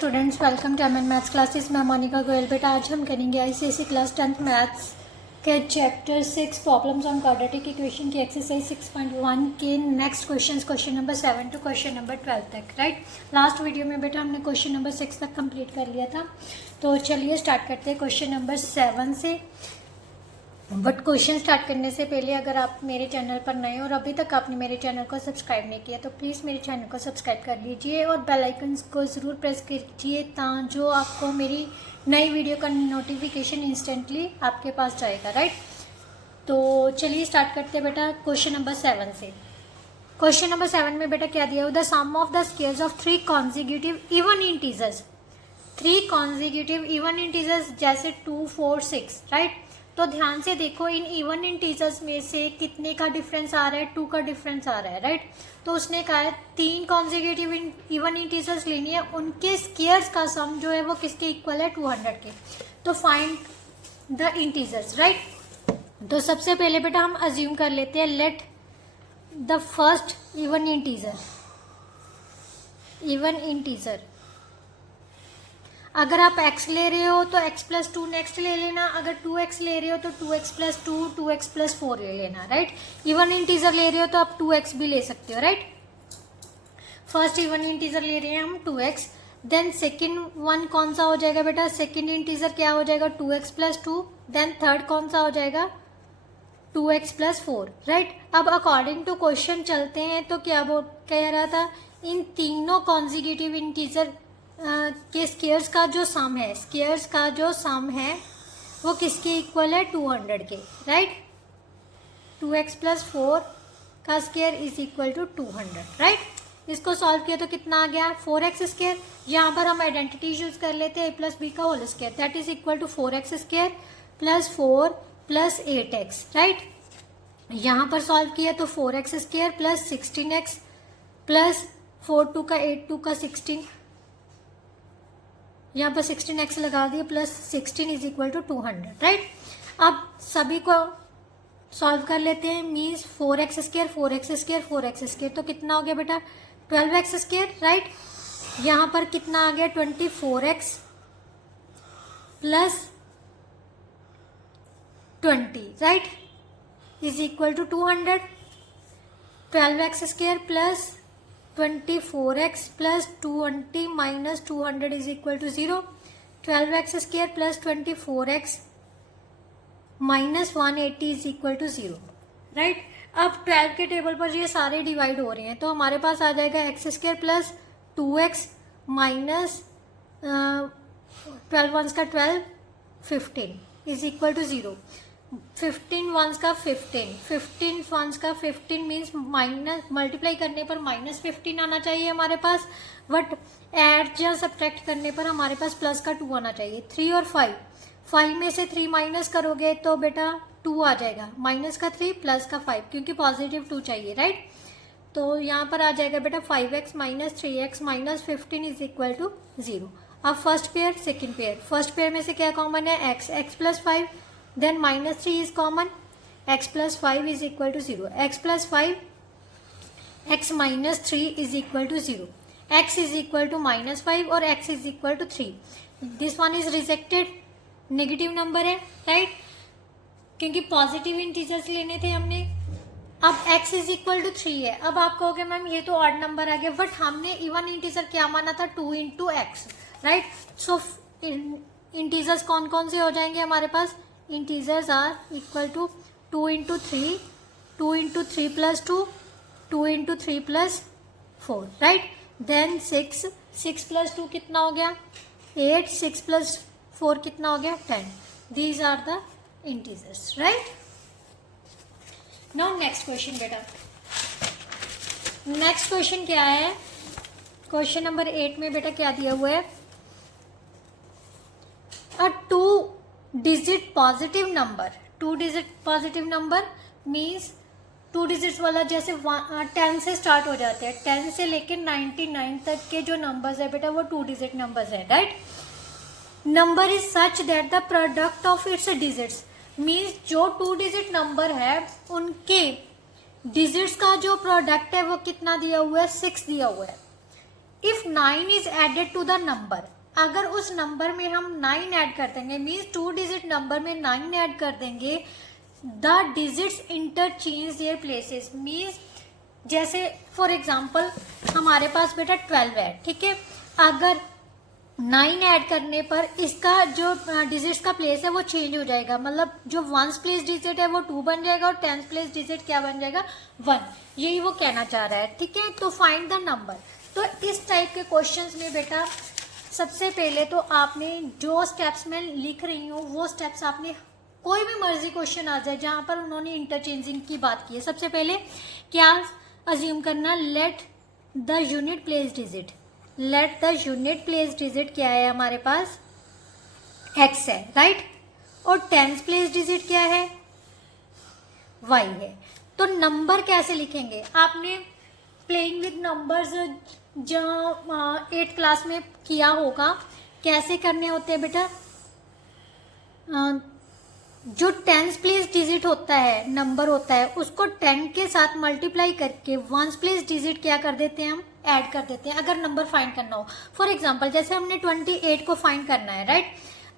Students, welcome to MN maths classes. मैं मोनिका गोयल। बेटा आज हम करेंगे आईसीएसई क्लास 10th मैथ्स के chapter 6 problems on quadratic equation की एक्सरसाइज 6.1 के next question number 7 to question number 12 तक। राइट, लास्ट वीडियो में बेटा हमने क्वेश्चन नंबर 6 तक कंप्लीट कर लिया था। तो चलिए स्टार्ट करते हैं क्वेश्चन नंबर 7 से। बट क्वेश्चन स्टार्ट करने से पहले अगर आप मेरे चैनल पर नए हो और अभी तक आपने मेरे चैनल को सब्सक्राइब नहीं किया तो प्लीज़ मेरे चैनल को सब्सक्राइब कर लीजिए और बेल आइकन को ज़रूर प्रेस कीजिए ताकि आपको मेरी नई वीडियो का नोटिफिकेशन इंस्टेंटली आपके पास जाएगा। राइट, तो चलिए स्टार्ट करते हैं बेटा क्वेश्चन नंबर 7 से। क्वेश्चन नंबर 7 में बेटा क्या दिया, the sum of the squares of 3 consecutive even integers. 3 consecutive even integers जैसे 2, 4, 6। राइट, तो ध्यान से देखो, इन इवन इंटीजर्स में से कितने का डिफरेंस आ रहा है? 2 का डिफरेंस आ रहा है। राइट, तो उसने कहा है 3 कॉन्जिक्यूटिव इवन इंटीजर्स लेनी है, उनके स्क्वायर्स का सम जो है वो किसके इक्वल है? 200 के। तो फाइंड द इंटीजर्स। राइट, तो सबसे पहले बेटा हम अज्यूम कर लेते हैं, let the first even integer अगर आप x ले रहे हो तो x प्लस 2 नेक्स्ट ले लेना, अगर 2x ले रहे हो तो 2x प्लस 2, 2x प्लस 4 ले लेना। राइट, इवन इंटीजर ले रहे हो तो आप 2x भी ले सकते हो। राइट, फर्स्ट इवन इंटीजर ले रहे हैं हम 2x, देन सेकेंड वन कौन सा हो जाएगा बेटा? सेकेंड इंटीजर क्या हो जाएगा? 2x प्लस 2, देन थर्ड कौन सा हो जाएगा? 2x plus 4। राइट, अब अकॉर्डिंग टू क्वेश्चन चलते हैं तो क्या वो कह रहा था, इन तीनों कॉन्जिक्यूटिव इंटीजर के स्क्वायर्स का जो सम है वो किसके इक्वल है? 200 के। राइट, 2x प्लस 4 का square is equal to 200। Right, इसको सॉल्व किया तो कितना आ गया? 4x square. यहाँ पर हम आइडेंटिटी यूज कर लेते हैं a प्लस बी का whole square, that is equal to 4x square plus 4 plus 8x। Right, यहाँ पर सॉल्व किया तो 4x square plus 16x plus 4 2 का 8 2 का 16, यहाँ पर 16x लगा दिया plus 16 is equal to 200। Right, अब सभी को सॉल्व कर लेते हैं, means 4x square 4x square 4x square, तो कितना हो गया बेटा? 12x square. राइट, यहाँ पर कितना आ गया? 24x plus 20। Right, is equal to 200। 12x square plus 24x plus 20 minus 200 is equal to 0। 12x square plus 24x minus 180 is equal to 0। Right, अब 12 के टेबल पर ये सारे डिवाइड हो रहे हैं तो हमारे पास आ जाएगा x square plus 2x minus 12 ones का 12 15 इज इक्वल टू 0। 15 वंस का 15 वंस का 15 मीन्स माइनस मल्टीप्लाई करने पर माइनस 15 आना चाहिए हमारे पास, बट ऐड या सब्ट्रैक्ट करने पर हमारे पास प्लस का 2 आना चाहिए। 3 और 5 में से 3 माइनस करोगे तो बेटा 2 आ जाएगा, माइनस का 3 प्लस का 5 क्योंकि पॉजिटिव 2 चाहिए। राइट, तो यहाँ पर आ जाएगा बेटा 5x minus 3x minus 15 is equal to 0। अब first pair second pair, first pair में से क्या कॉमन है? x plus 5, then minus 3 is common, x plus 5 is equal to 0, x plus 5 x minus 3 is equal to 0, x is equal to minus 5 और x is equal to 3। this one is rejected, negative number है। Right, क्योंकि positive integers लेने थे हमने। अब x is equal to 3 है। अब आप कहोगे मैम ये तो ऑड नंबर आ गया, बट हमने इवन इंटीजर क्या माना था? 2 into x। राइट, सो इंटीजर्स कौन कौन से हो जाएंगे हमारे पास? Integers are equal to 2 into 3, 2 into 3 plus 2, 2 into 3 plus 4. Right? Then 6 plus 2 कितना हो गया? 8, 6 plus 4 कितना हो गया? 10. These are the integers. Right? Now next question बेटा। Next question क्या है? Question number 8 में बेटा क्या दिया हुआ है? A 2-digit positive number means 2 digits वाला, जैसे 10 से स्टार्ट हो जाते हैं, 10 से लेकर 99 तक के जो नंबर्स है बेटा वो 2 डिजिट नंबर्स है। Right, number is such that the product of its digits means जो 2 डिजिट नंबर है उनके डिजिट्स का जो प्रोडक्ट है वो कितना दिया हुआ है? 6 दिया हुआ है। If 9 is added to the number, अगर उस नंबर में हम 9 ऐड कर देंगे, मीन्स 2 डिजिट नंबर में 9 ऐड कर देंगे, the digits interchange their places, means जैसे फॉर एग्जाम्पल हमारे पास बेटा 12 है, ठीक है, अगर 9 ऐड करने पर इसका जो डिजिट्स का प्लेस है वो चेंज हो जाएगा, मतलब जो वंस प्लेस डिजिट है वो 2 बन जाएगा और टेंस प्लेस डिजिट क्या बन जाएगा 1, यही वो कहना चाह रहा है, ठीक है। तो फाइंड द नंबर, तो इस टाइप के क्वेश्चंस में बेटा सबसे पहले तो आपने जो स्टेप्स मैं लिख रही हूँ वो स्टेप्स आपने, कोई भी मर्जी क्वेश्चन आ जाए जहां पर उन्होंने इंटरचेंजिंग की बात की है, सबसे पहले क्या अज्यूम करना, late the unit place digit, late the unit place digit क्या है हमारे पास x है, राइट, और टेंस प्लेस डिजिट क्या है y है। तो नंबर कैसे लिखेंगे, आपने प्लेइंग विद नंबर्स जो 8th क्लास में किया होगा, कैसे करने होते हैं बेटा, जो टेंस प्लेस डिजिट होता है, नंबर होता है, उसको 10 के साथ मल्टीप्लाई करके वंस प्लेस डिजिट क्या कर देते हैं हम, ऐड कर देते हैं, अगर नंबर फाइंड करना हो। फॉर एग्जांपल जैसे हमने 28 को फाइंड करना है, राइट,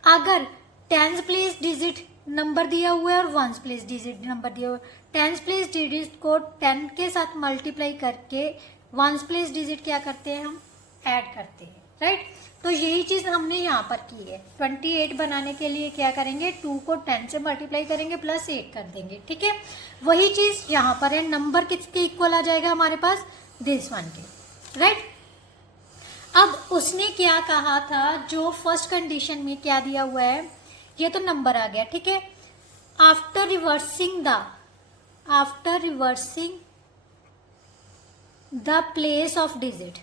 अगर टेंस प्लेस डिजिट नंबर दिया हुआ है और वंस प्लेस डिजिट नंबर दिया हुआ है, टेंस प्लेस डिजिट को 10 के साथ मल्टीप्लाई करके वंस प्लेस डिजिट क्या करते हैं हम, ऐड करते हैं, राइट। तो यही चीज हमने यहाँ पर की है, 28 बनाने के लिए क्या करेंगे, 2 को 10 से मल्टीप्लाई करेंगे प्लस 8 कर देंगे, ठीक है। वही चीज यहाँ पर है, नंबर किसके इक्वल आ जाएगा हमारे पास, दिस वन के, राइट। अब उसने क्या कहा था, जो फर्स्ट कंडीशन में क्या दिया हुआ है, ये तो नंबर आ गया, ठीक है। After reversing the place of digit,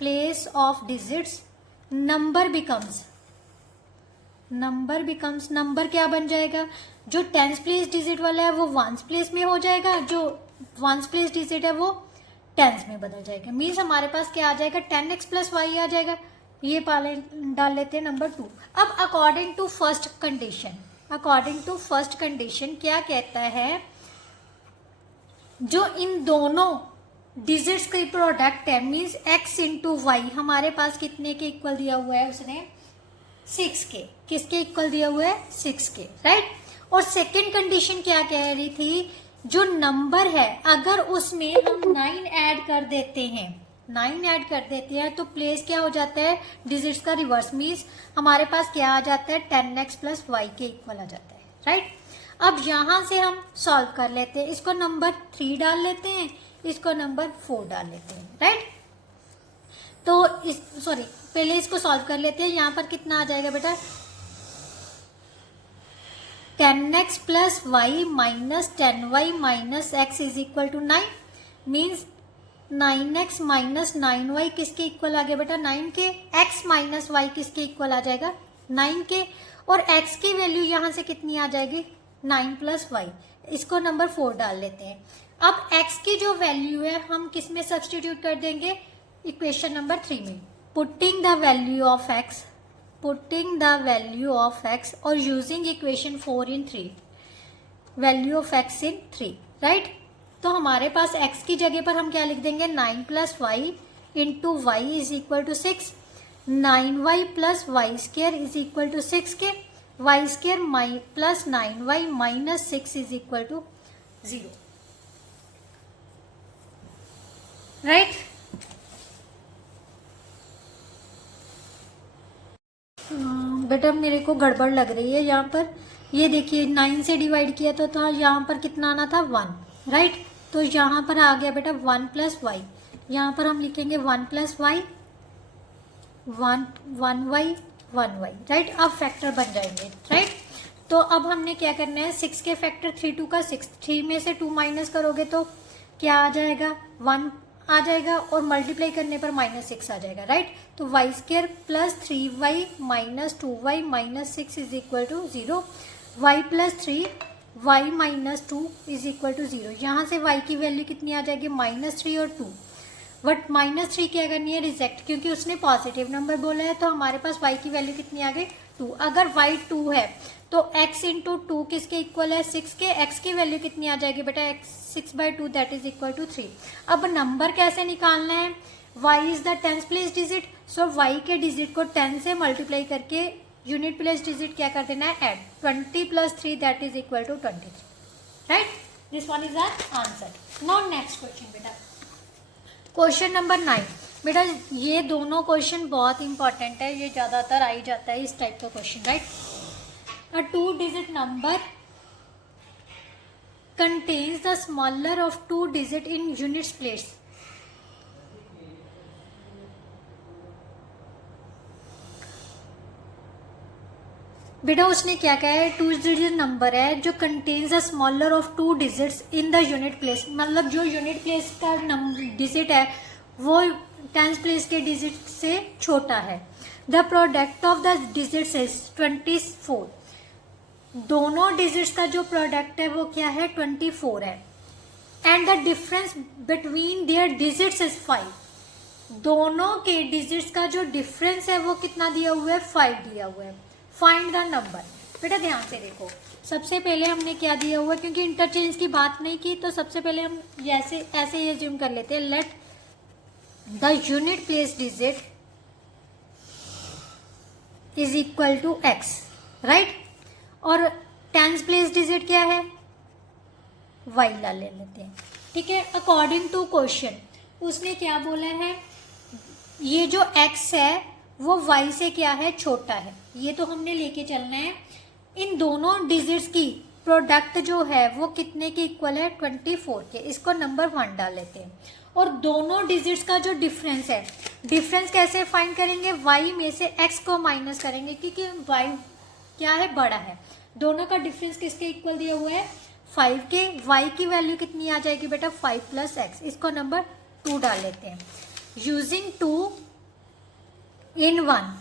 place of digits, number becomes, number क्या बन जाएगा, जो टेंस प्लेस डिजिट वाला है वो वंस प्लेस में हो जाएगा, जो वंस प्लेस डिजिट है वो टेंस में बदल जाएगा, मीन्स हमारे पास क्या आ जाएगा, 10x प्लस वाई आ जाएगा, ये डाल लेते हैं नंबर 2। अब अकॉर्डिंग टू फर्स्ट कंडीशन क्या कहता है, जो इन दोनों डिजिट्स की प्रोडक्ट है, मीन्स x इंटू वाई, हमारे पास कितने के इक्वल दिया हुआ है उसने, 6 के, किसके इक्वल दिया हुआ है, 6 के, राइट। और सेकेंड कंडीशन क्या कह रही थी, जो नंबर है अगर उसमें हम 9 ऐड कर देते हैं तो प्लेस क्या हो जाता है, डिजिट्स का रिवर्स, मीन्स हमारे पास क्या आ जाता है, 10x प्लस वाई के इक्वल आ जाता है, राइट। अब यहां से हम सॉल्व कर लेते हैं, इसको नंबर 3 डाल लेते हैं, इसको नंबर 4 डाल लेते हैं, राइट। तो पहले इसको सॉल्व कर लेते हैं, यहाँ पर कितना आ जाएगा बेटा, 10x plus y minus 10y minus x is equal to 9, means 9x minus 9y किसके इक्वल आ गया बेटा, 9 के, x माइनस y किसके इक्वल आ जाएगा, 9 के, और x की वैल्यू यहाँ से कितनी आ जाएगी, 9 प्लस वाई, इसको नंबर 4 डाल लेते हैं। अब x की जो वैल्यू है हम किस में सब्सटीट्यूट कर देंगे, इक्वेशन नंबर 3 में, putting the value of x और using equation 4 in 3, value of x in 3, right. तो हमारे पास x की जगह पर हम क्या लिख देंगे, 9 plus y into y is equal to 6, 9y plus y square is equal to 6 के, y square plus 9y minus 6 is equal to 0, right. बेटा मेरे को गड़बड़ लग रही है यहाँ पर, ये देखिए 9 से डिवाइड किया तो था, यहाँ पर कितना आना था 1, राइट। तो यहाँ पर आ गया बेटा 1 प्लस वाई, यहाँ पर हम लिखेंगे 1 प्लस वाई, 1y, राइट। अब फैक्टर बन जाएंगे, राइट। तो अब हमने क्या करना है, 6 के फैक्टर 3 2 का 6, 3 में से 2 माइनस करोगे तो क्या आ जाएगा, 1 आ जाएगा, और मल्टीप्लाई करने पर माइनस 6 आ जाएगा, राइट। तो y square plus 3y minus 2y minus 6 is equal to 0, y plus 3 y minus 2 is equal to 0, यहाँ से y की वैल्यू कितनी आ जाएगी, -3 और 2, बट -3 क्या करनी है, रिजेक्ट, क्योंकि उसने पॉजिटिव नंबर बोला है, तो हमारे पास y की वैल्यू कितनी आ गई 2। अगर y 2 है तो x इंटू 2 किसके इक्वल है, 6 के, x की वैल्यू कितनी आ जाएगी बेटा, 6/2 दैट इज इक्वल टू 3। अब नंबर कैसे निकालना है, y is the 10th place digit, so y के डिजिट को 10 से मल्टीप्लाई करके यूनिट प्लेस डिजिट क्या कर देना है, add 20 + 3 that is equal to 23, right. This one is our answer. Now next question बेटा, क्वेश्चन नंबर 9। बेटा ये दोनों क्वेश्चन बहुत इंपॉर्टेंट है, ये ज़्यादातर आ ही जाता है इस टाइप का question, right. A 2 digit number contains the smaller of 2 digit in units place. बेटा उसने क्या कहा है, 2 डिजिट नंबर है जो contains the smaller of 2 digits in the unit place, मतलब जो यूनिट प्लेस का डिजिट है वो 10th प्लेस के डिजिट से छोटा है। The product of the digits is 24, दोनों डिजिट्स का जो प्रोडक्ट है वो क्या है, 24 है। And the difference between their digits is 5, दोनों के डिजिट्स का जो डिफरेंस है वो कितना दिया हुआ है, 5 दिया हुआ है। Find the number. बेटा ध्यान से देखो, सबसे पहले हमने क्या दिया हुआ, क्योंकि इंटरचेंज की बात नहीं की तो सबसे पहले हम ऐसे ही अज्यूम कर लेते हैं, let the unit place digit is equal to x, right. और 10th प्लेस डिजिट क्या है, y ला ले लेते हैं, ठीक है। अकॉर्डिंग टू क्वेश्चन उसने क्या बोला है, ये जो x है वो y से क्या है, छोटा है, ये तो हमने लेके चलना है। इन दोनों डिजिट्स की प्रोडक्ट जो है वो कितने के इक्वल है, 24 के, इसको नंबर 1 डाल लेते हैं। और दोनों डिजिट्स का जो डिफरेंस है, डिफरेंस कैसे फाइंड करेंगे, y में से x को माइनस करेंगे, क्योंकि y क्या है, बड़ा है। दोनों का डिफरेंस किसके इक्वल दिया हुआ है, 5 के। y की वैल्यू कितनी आ जाएगी बेटा, 5 + x, इसको नंबर 2 डाल लेते हैं। Using 2 in 1,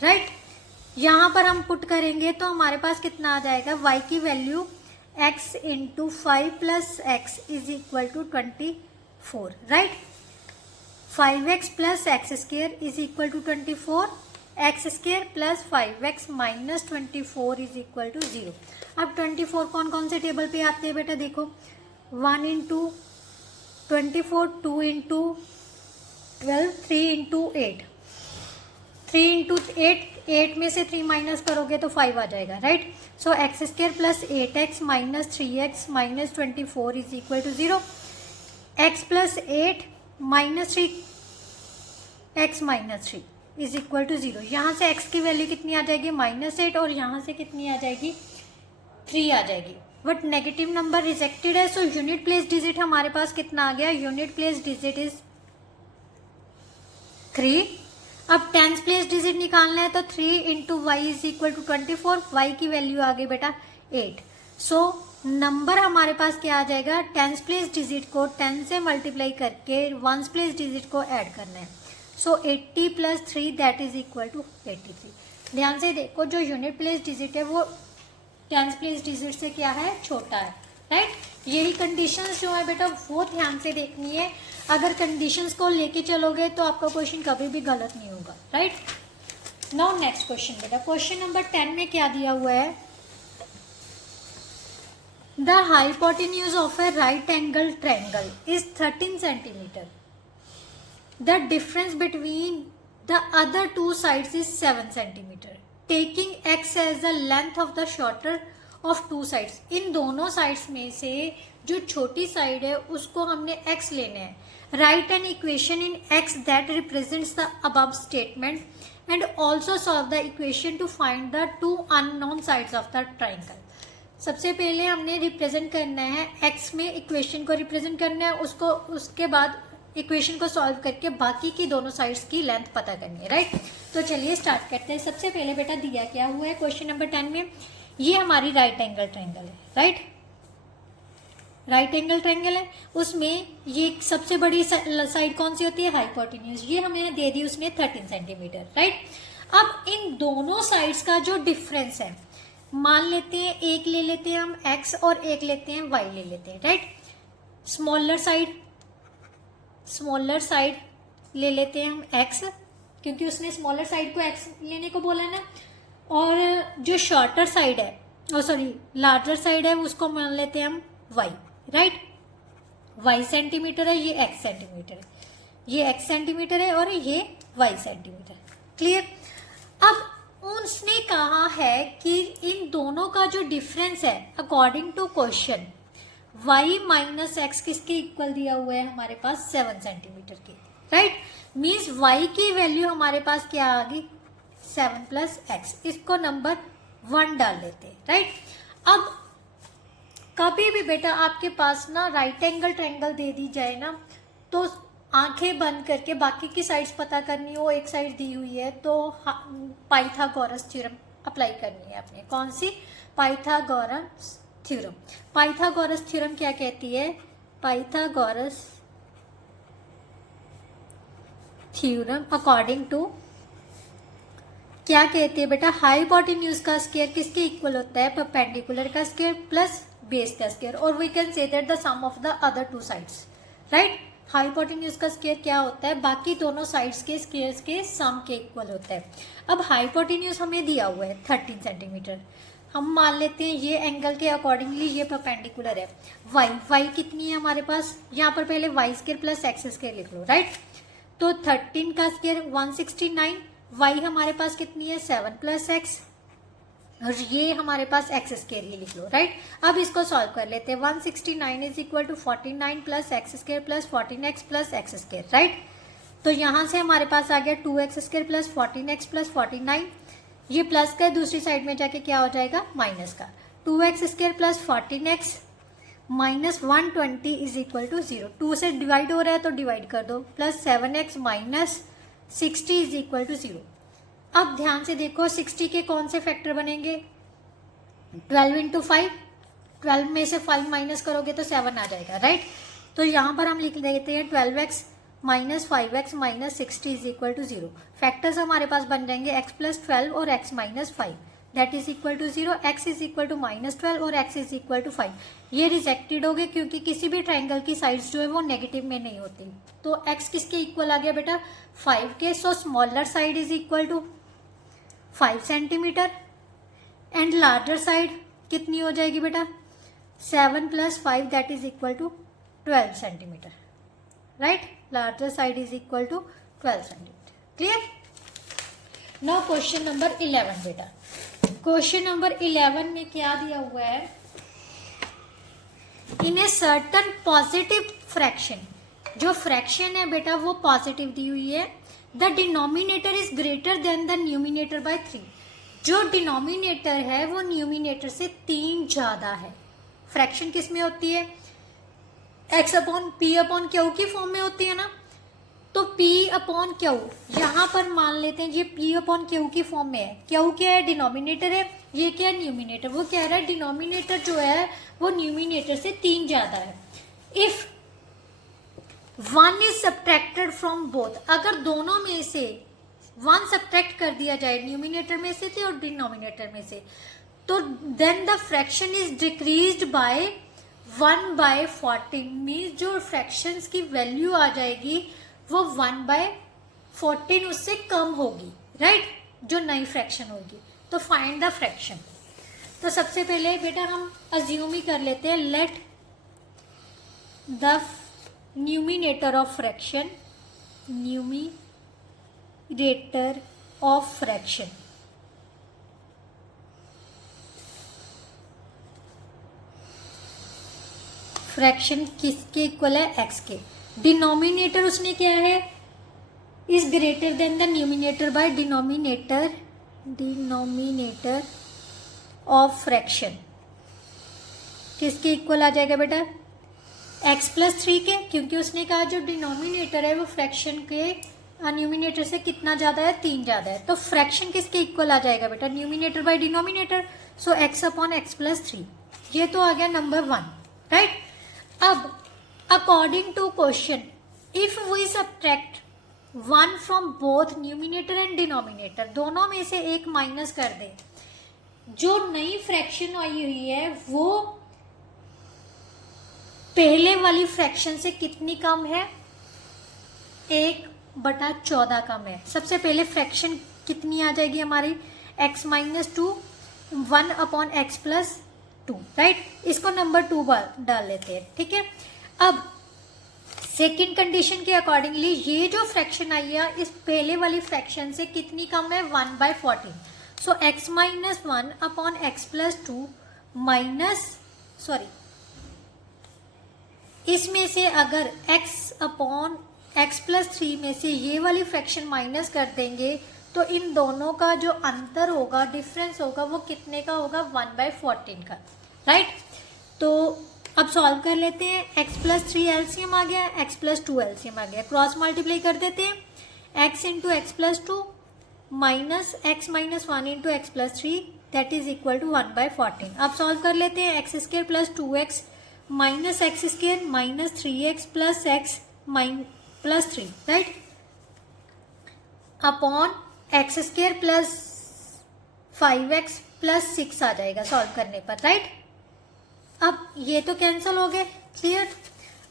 right. यहां पर हम पुट करेंगे तो हमारे पास कितना आ जाएगा, y की value x × 5 + x is equal to 24, right. 5x + x² is equal to 24, x² + 5x - 24 is equal to 0। अब 24 कौन कौन से टेबल पे आते हैं बेटा, देखो 1 × 24, 2 × 12, 3 × 8, 3 × 8, 8 में से 3 माइनस करोगे तो 5 आ जाएगा, right. So x² + 8x - 3x - 24 is equal to 0, x + 8 - 3x - 3 is equal to 0। यहाँ से x की वैल्यू कितनी आ जाएगी, -8, और यहाँ से कितनी आ जाएगी, 3 आ जाएगी। बट नेगेटिव नंबर रिजेक्टेड है, सो यूनिट प्लेस डिजिट हमारे पास कितना आ गया, यूनिट प्लेस डिजिट इज 3। अब 10th प्लेस डिजिट निकालना है तो 3 × y is equal to 24, y की वैल्यू आ गई बेटा 8। सो नंबर हमारे पास क्या आ जाएगा, 10th प्लेस डिजिट को 10 से मल्टीप्लाई करके 1st प्लेस डिजिट को ऐड करना है। सो 80 + 3 दैट इज इक्वल टू 83। ध्यान से देखो, जो यूनिट प्लेस डिजिट है वो 10th प्लेस डिजिट से क्या है, छोटा है, राइट। यही कंडीशंस जो है बेटा वो ध्यान से देखनी है, अगर कंडीशंस को लेके चलोगे तो आपका क्वेश्चन कभी भी गलत नहीं होगा, राइट। नाउ नेक्स्ट क्वेश्चन बेटा, क्वेश्चन नंबर 10 में क्या दिया हुआ है, the hypotenuse of a right angle triangle is 13 centimetre, the difference between the other 2 sides is 7 centimetre, taking x as the length of the shorter of 2 sides. इन दोनों sides में से जो छोटी साइड है उसको हमने x लेना है। Right an equation in x that represents the above statement and also solve the equation two find the 2 unknown sides of the triangle. सबसे पहले हमने रिप्रेजेंट करना है, x में इक्वेशन को रिप्रेजेंट करना है, उसके बाद इक्वेशन को सॉल्व करके बाकी की दोनों साइड्स की लेंथ पता करनी है, राइट। तो चलिए स्टार्ट करते हैं। सबसे पहले बेटा दिया क्या हुआ है क्वेश्चन नंबर 10 में, ये हमारी राइट एंगल ट्रायंगल है, राइट। राइट एंगल ट्रायंगल है, उसमें ये सबसे बड़ी साइड कौन सी होती है, हाइपोटेन्यूज, ये हमें दे दी उसने 13 सेंटीमीटर, राइट। अब इन दोनों साइड्स का जो डिफरेंस है, मान लेते हैं एक ले लेते हैं हम x और एक लेते हैं y ले लेते हैं, राइट। स्मॉलर साइड ले लेते हैं हम x, क्योंकि उसने स्मॉलर साइड को x लेने को बोला ना, और जो शॉर्टर साइड है, लार्जर साइड है, उसको मान लेते हैं हम y, राइट। y सेंटीमीटर है, ये x सेंटीमीटर है, ये x सेंटीमीटर है और ये y सेंटीमीटर। क्लियर। अब उसने कहा है कि इन दोनों का जो डिफरेंस है according to question y minus x किसके इक्वल दिया हुआ है हमारे पास 7 सेंटीमीटर के, राइट। मीन्स y की वैल्यू हमारे पास क्या आ गई 7 प्लस एक्स, इसको नंबर 1 डाल लेते हैं, राइट। अब कभी भी बेटा आपके पास ना राइट एंगल ट्रायंगल दे दी जाए ना, तो आंखें बंद करके बाकी की साइड्स पता करनी हो, एक साइड दी हुई है तो पाइथागोरस थ्योरम अप्लाई करनी है आपने। कौन सी? Pythagoras theorem. पाइथागोरस थ्योरम क्या कहती है? पाइथागोरस थ्योरम अकॉर्डिंग टू क्या कहती है बेटा, हाइपोटेन्यूज का स्क्वायर किसके इक्वल होता है? परपेंडिकुलर का स्क्वायर प्लस बेस का स्क्वायर, और we can say that the sum of the other two sides, right. Hypotenuse का स्क्वायर क्या होता है? बाकी दोनों साइड्स के स्क्वायर्स के सम के इक्वल होता है। अब हाइपोटेन्यूज हमें दिया हुआ है 13 सेंटीमीटर, हम मान लेते हैं ये एंगल के अकॉर्डिंगली ये परपेंडिकुलर है। y कितनी है हमारे पास? यहाँ पर पहले y square plus x square लिख लो, राइट। तो 13 का स्क्वायर 169, y हमारे पास कितनी है 7 प्लस एक्स, और ये हमारे पास एक्स स्क्वायर ये लिख लो, राइट। अब इसको सॉल्व कर लेते हैं। 169 is equal to 49 plus x square plus 14x plus x square, right. तो यहाँ से हमारे पास आ गया 2x square plus 14x plus 49, ये प्लस का दूसरी साइड में जाके क्या हो जाएगा माइनस का। 2x square plus 14x minus 120 is equal to 0। 2 से डिवाइड हो रहा है तो डिवाइड कर दो, plus 7x minus 60 is equal to 0। अब ध्यान से देखो 60 के कौन से फैक्टर बनेंगे? 12 इंटू 5, 12 में से 5 माइनस करोगे तो 7 आ जाएगा, राइट। तो यहाँ पर हम लिख देते हैं 12x minus 5x minus 60 is equal to 0। Factors हमारे पास बन जाएंगे x प्लस 12 और x minus 5 that is equal to 0, x is equal to minus 12 और x इज इक्वल टू 5। ये रिजेक्टेड हो गए क्योंकि किसी भी ट्राइंगल की साइड्स जो है वो नेगेटिव में नहीं होती। तो x किसके इक्वल आ गया बेटा? 5 के। So smaller side is equal to 5 centimetre and larger side कितनी हो जाएगी बेटा? 7 plus 5 that is equal to 12 centimetre, right. Larger side is equal to 12 centimetre. Clear. Now question number 11 बेटा, क्वेश्चन नंबर 11 में क्या दिया हुआ है? In a certain positive fraction, जो फ्रैक्शन है बेटा वो पॉजिटिव दी हुई है। The denominator is greater than the numerator by 3। जो डिनोमिनेटर है वो न्यूमिनेटर से 3 ज्यादा है। फ्रैक्शन किस में होती है? x upon P upon Q की फॉर्म में होती है ना। तो p अपॉन क्यू यहाँ पर मान लेते हैं ये p अपॉन क्यू की फॉर्म में है। क्यू क्या है? डिनोमिनेटर है। ये क्या है? न्यूमिनेटर। वो कह रहा है डिनोमिनेटर जो है वो न्यूमिनेटर से 3 ज्यादा है। If 1 is subtracted from both, अगर दोनों में से 1 सब्ट्रैक्ट कर दिया जाए न्यूमिनेटर में से और डिनोमिनेटर में से, तो then the fraction is decreased by 1/14। Means जो फ्रैक्शंस की वैल्यू आ जाएगी वो 1/14 उससे कम होगी, राइट। जो नई फ्रैक्शन होगी। तो फाइंड द फ्रैक्शन। तो सबसे पहले बेटा हम अज्यूम ही कर लेते हैं, let the numerator of fraction, numerator of fraction fraction किसके इक्वल है? x के। डिनोमिनेटर उसने क्या है? Is greater than the numerator by denominator of fraction किसके इक्वल आ जाएगा बेटा? x प्लस 3 के, क्योंकि उसने कहा जो डिनोमिनेटर है वो फ्रैक्शन के न्यूमिनेटर से कितना ज्यादा है? 3 ज्यादा है। तो फ्रैक्शन किसके इक्वल आ जाएगा बेटा? Numerator by denominator. So x upon x plus 3। ये तो आ गया नंबर 1, राइट। अब according to question, if we subtract 1 from both numerator and denominator, दोनों में से एक माइनस कर दे, जो नई फ्रैक्शन आई हुई है वो पहले वाली फ्रैक्शन से कितनी कम है? 1/14 कम है। सबसे पहले फ्रैक्शन कितनी आ जाएगी हमारी? x minus 2 1 upon x plus 2, right. इसको नंबर 2 डाल लेते हैं, ठीक है। अब सेकेंड कंडीशन के अकॉर्डिंगली ये जो फ्रैक्शन आई है इस पहले वाली फ्रैक्शन से कितनी कम है, 1/14। सो x minus 1 upon x plus 2 minus इसमें से अगर x अपॉन x प्लस 3 में से ये वाली फ्रैक्शन माइनस कर देंगे तो इन दोनों का जो अंतर होगा, डिफरेंस होगा, वो कितने का होगा, 1/14 का, राइट। तो अब सॉल्व कर लेते हैं। x प्लस 3 एलसीएम आ गया, x प्लस 2 एलसीएम आ गया, क्रॉस मल्टीप्लाई कर देते हैं। x into x plus 2 minus x minus 1 into x plus 3 that is equal to 1/14। अब सॉल्व कर लेते हैं। X square plus 2x minus x square minus 3x plus x plus 3, right, upon x square plus 5x plus 6 आ जाएगा solve करने पर, right. अब ये तो कैंसिल हो गए, क्लियर।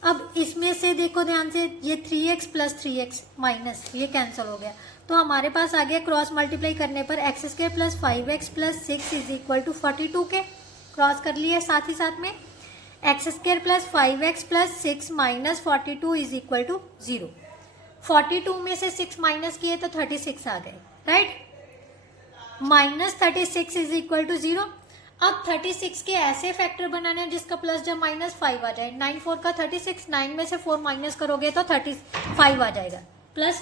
अब इसमें से देखो ध्यान से, ये 3x प्लस 3x माइनस ये कैंसिल हो गया, तो हमारे पास आ गया क्रॉस मल्टीप्लाई करने पर x square plus 5x plus 6 is equal to 42 के, क्रॉस कर लिए साथ ही साथ में। X square plus 5x plus 6 minus 42 is equal to 0। 42 में से 6 माइनस किए तो 36 आ गए, right. Minus 36 is equal to 0। अब 36 के ऐसे फैक्टर बनाने हैं जिसका प्लस जब माइनस 5 आ जाए। 9 4 का 36, 9 में से 4 माइनस करोगे तो 35 आ जाएगा, plus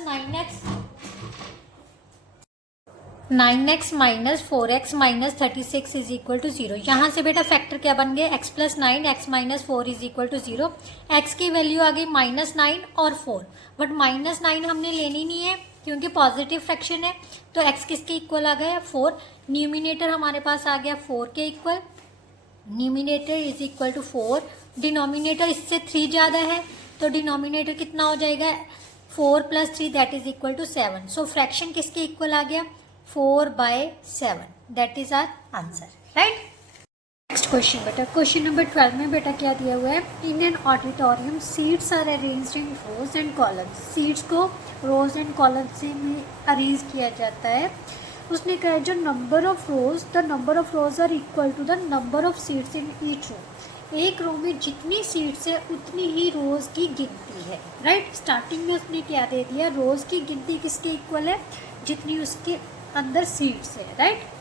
9x minus 4x minus 36 is equal to 0। यहाँ से बेटा फैक्टर क्या बन गए, x plus 9 x minus 4 is equal to 0। x की वैल्यू आ गई -9 और 4, बट -9 हमने लेनी नहीं है क्योंकि पॉजिटिव फ्रैक्शन है, तो x किसके इक्वल आ गया, 4। न्यूमिनेटर हमारे पास आ गया 4 के equal, numerator is equal to 4। Denominator इससे 3 ज़्यादा है तो डिनोमिनेटर कितना हो जाएगा, 4 plus 3 that is equal to 7। So fraction किसके इक्वल आ गया, 4/7, that is our answer, right. Next question बेटा, क्वेश्चन नंबर 12 में बेटा क्या दिया हुआ है, in an auditorium seats are arranged in rows and columns. Seats को रोज एंड कॉलम्स से में अरेंज किया जाता है। उसने कहा जो number of rows, the number of rows are equal to the number of seats in each row. एक रो में जितनी सीट्स है उतनी ही रोज की गिनती है, राइट। स्टार्टिंग में उसने क्या दे दिया, रोज की गिनती किसके इक्वल है, जितनी उसके अंदर सीट्स है, right.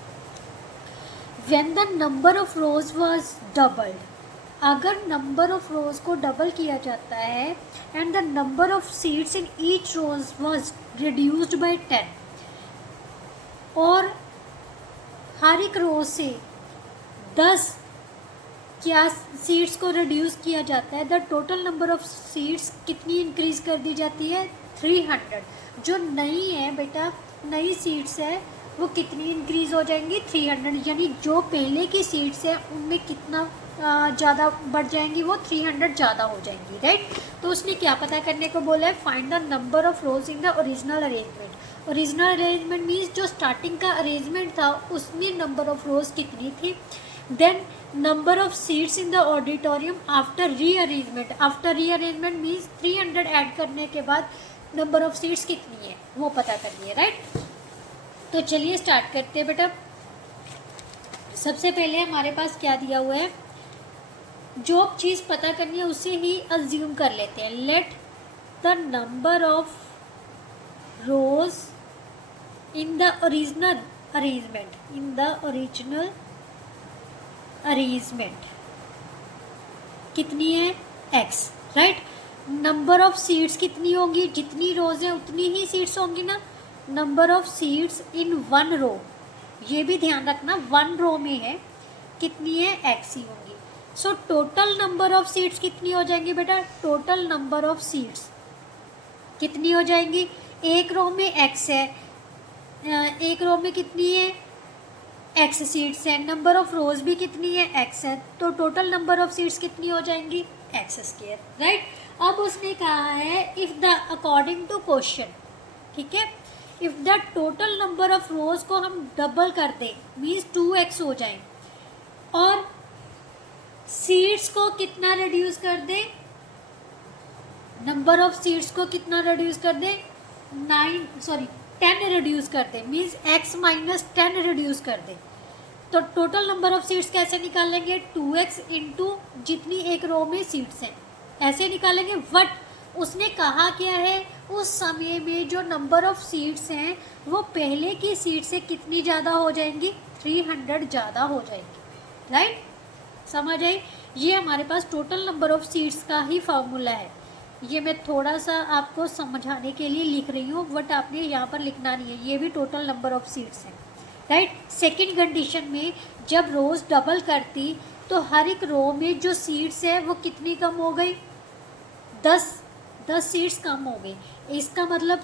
When the number of rows was doubled, अगर नंबर ऑफ रोज को डबल किया जाता है and the number of seats in each rows was reduced by 10, और हर एक रोज से 10 क्या सीट्स को रिड्यूस किया जाता है, the total number of seats कितनी इंक्रीज कर दी जाती है, 300। जो नई है बेटा, नई सीट्स है वो कितनी इंक्रीज हो जाएंगी, 300, यानी जो पहले की सीट्स है उनमें कितना ज़्यादा बढ़ जाएंगी, वो 300 ज़्यादा हो जाएंगी, राइट। तो उसने क्या पता करने को बोला है, find the number of rows in the original arrangement. Original arrangement means जो स्टार्टिंग का अरेंजमेंट था उसमें नंबर ऑफ रोज कितनी थी, then number of seats in the auditorium after rearrangement. After rearrangement means 300 add करने के बाद नंबर ऑफ सीट्स कितनी है वो पता करनी है, राइट। तो चलिए स्टार्ट करते हैं बेटा। सबसे पहले हमारे पास क्या दिया हुआ है, जो चीज़ पता करनी है उसे ही अज्यूम कर लेते हैं। Let the number of rows in the original arrangement, in the original arrangement कितनी है, x, right. Number of seats कितनी होंगी, जितनी रोज हैं उतनी ही सीट्स होंगी ना। Number of seats in one row, ये भी ध्यान रखना, वन रो में है कितनी है, x ही होंगी। So total number of seats कितनी हो जाएंगी बेटा, टोटल नंबर ऑफ सीट्स कितनी हो जाएंगी, एक रो में x है, एक रो में कितनी है, x सीट्स है, नंबर ऑफ रोज भी कितनी है, x है, तो टोटल नंबर ऑफ सीट्स कितनी हो जाएंगी, x², राइट। अब उसने कहा है if the according to question, ठीक है, if the total number of rows को हम डबल कर दें मीन्स 2x हो जाए, और सीट्स को कितना रिड्यूस कर दें, नंबर ऑफ सीट्स को कितना रिड्यूस कर दें, 10 रिड्यूस कर दें, मीन्स x माइनस 10 रिड्यूस कर दें, तो टोटल नंबर ऑफ सीट्स कैसे निकालेंगे, 2x इंटू जितनी एक रो में सीट्स हैं ऐसे निकालेंगे। बट उसने कहा क्या है, उस समय में जो नंबर ऑफ सीट्स हैं वो पहले की सीट से कितनी ज़्यादा हो जाएंगी, 300 ज़्यादा हो जाएंगी, राइट। समझ आई। ये हमारे पास टोटल नंबर ऑफ सीट्स का ही फॉर्मूला है। ये मैं थोड़ा सा आपको समझाने के लिए लिख रही हूँ, बट आपने यहाँ पर लिखना नहीं है, ये भी टोटल नंबर ऑफ सीट्स हैं, राइट। सेकेंड कंडीशन में जब रोज डबल करती तो हर एक रो में जो सीट्स है वो कितनी कम हो गई, 10 सीट्स कम हो गई। इसका मतलब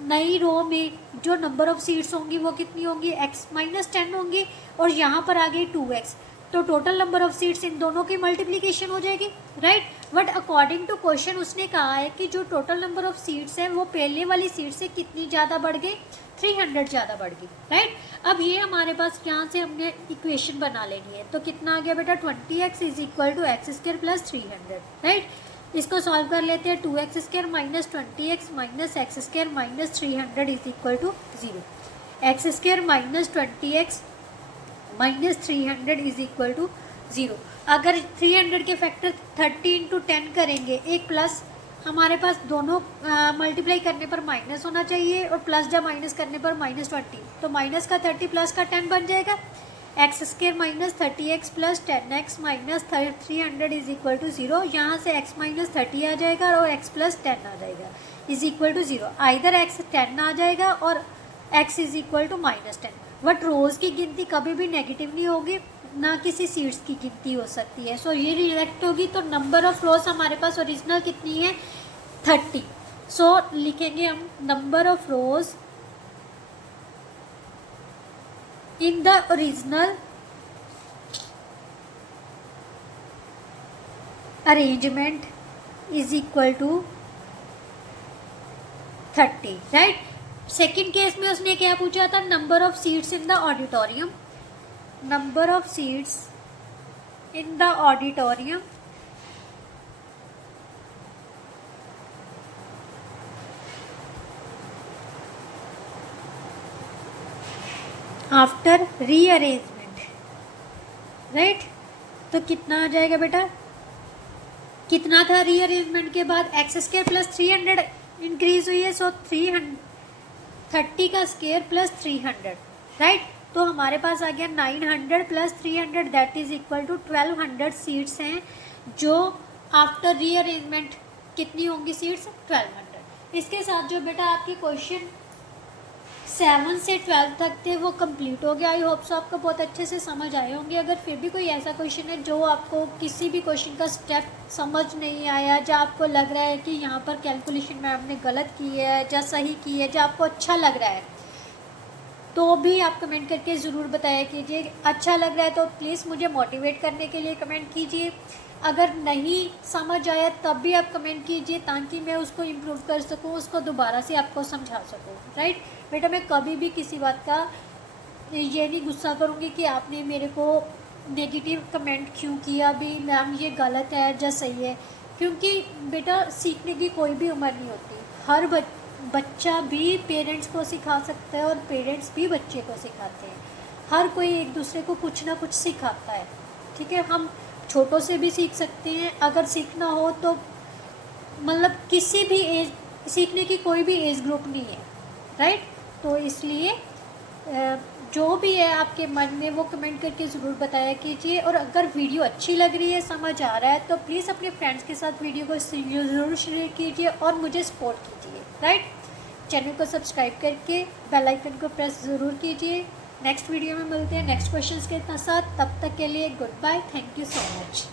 नई रो में जो नंबर ऑफ सीट्स होंगी वो कितनी होंगी, x-10 होंगी, और यहाँ पर आ गई 2x, तो total number of seats in दोनों की मल्टीप्लिकेशन हो जाएगी, right. But according to question उसने कहा है कि जो टोटल नंबर ऑफ सीट्स है वो पहले वाली सीट से कितनी ज़्यादा बढ़ गई, 300 ज़्यादा बढ़ गई, राइट। अब ये हमारे पास यहाँ से हमने इक्वेशन बना लेनी है, तो कितना आ गया बेटा, 20x is equal to x² plus 300, right. इसको सॉल्व कर लेते हैं, 2x² minus 20x minus x² minus 300 is equal to 0, x² minus 20x minus 300 is equal to 0। अगर 300 के फैक्टर 30 इंटू 10 करेंगे, एक प्लस हमारे पास दोनों मल्टीप्लाई करने पर माइनस होना चाहिए, और प्लस जब माइनस करने पर -20, तो माइनस का 30 प्लस का 10 बन जाएगा, x² minus 30x plus 10x minus 300 is equal to 0। यहाँ से x माइनस 30 आ जाएगा और x प्लस 10 आ जाएगा is equal to 0। Either x 10 आ जाएगा और x is equal to -10। But rows की गिनती कभी भी नेगेटिव नहीं होगी, ना किसी सीट्स की गिनती हो सकती है। सो ये रिजेक्ट होगी, तो नंबर ऑफ रोज हमारे पास ओरिजिनल कितनी है, 30। सो लिखेंगे हम number of rose in the original arrangement is equal to 30, right. Second case में उसने क्या पूछा था, number of seats in the auditorium, number of seats in the auditorium after rearrangement, right. तो कितना आ जाएगा बेटा, कितना था रीअरेंजमेंट के बाद, x² प्लस 300 इंक्रीज हुई है, सो 30 का स्क्वायर प्लस 300, राइट। तो हमारे पास आ गया 900 plus 300 that is equal to 1200 seats हैं, जो आफ्टर रीअरेंजमेंट कितनी होंगी सीट्स, 1200। इसके साथ जो बेटा आपके क्वेश्चन 7 से 12 तक थे वो कंप्लीट हो गया। आई होप सो आपको बहुत अच्छे से समझ आए होंगे। अगर फिर भी कोई ऐसा क्वेश्चन है जो आपको किसी भी क्वेश्चन का स्टेप समझ नहीं आया, जो आपको लग रहा है कि यहाँ पर कैलकुलेशन में आपने गलत की है या सही की है, जो आपको अच्छा लग रहा है, तो भी आप कमेंट करके ज़रूर बताया कीजिए। अच्छा लग रहा है तो प्लीज़ मुझे मोटिवेट करने के लिए कमेंट कीजिए। अगर नहीं समझ आया तब भी आप कमेंट कीजिए, ताकि मैं उसको इम्प्रूव कर सकूँ, उसको दोबारा से आपको समझा सकूँ, राइट। बेटा मैं कभी भी किसी बात का ये नहीं गुस्सा करूँगी कि आपने मेरे को नेगेटिव कमेंट क्यों किया, भी मैम ये गलत है या सही है, क्योंकि बेटा सीखने की कोई भी उम्र नहीं होती। हर बच्चा भी पेरेंट्स को सिखा सकता है और पेरेंट्स भी बच्चे को सिखाते हैं। हर कोई एक दूसरे को कुछ ना कुछ सिखाता है, ठीक है। हम छोटों से भी सीख सकते हैं, अगर सीखना हो तो मतलब किसी भी एज, सीखने की कोई भी एज ग्रुप नहीं है, राइट। तो इसलिए जो भी है आपके मन में वो कमेंट करके ज़रूर बताया कीजिए। और अगर वीडियो अच्छी लग रही है, समझ आ रहा है, तो प्लीज़ अपने फ्रेंड्स के साथ वीडियो को ज़रूर शेयर कीजिए और मुझे सपोर्ट कीजिए, राइट। चैनल को सब्सक्राइब करके बेल आइकन को प्रेस ज़रूर कीजिए। नेक्स्ट वीडियो में मिलते हैं नेक्स्ट क्वेश्चंस के साथ, तब तक के लिए good bye, thank you so much.